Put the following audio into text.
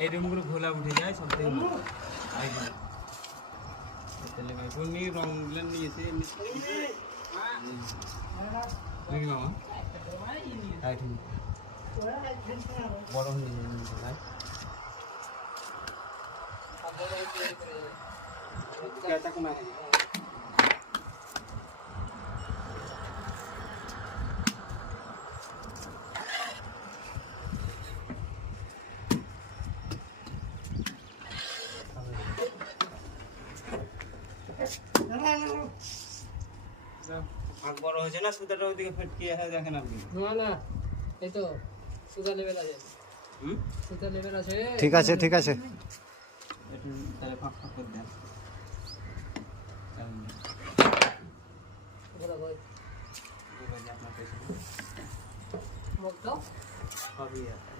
এই রুমগুলো ঘোলা উঠে যায় সব থেকে তাহলে ভাই কোন নিয়ে রংগুলো নিয়েছে নাকি মামা বড় হয়ে নিয়েছে ভাই ভাগ বড় হয়েছে না সুতাটা ওইদিকে ফেটকে দেখেন আপনি না না এই তো সুতা লেভেল আছে সুতা লেভেল আছে ঠিক আছে ঠিক আছে একটু তাহলে ফাঁক ফাঁক করে দেন বরাবর আপনার পেছনে মুখ দাও সবই আছে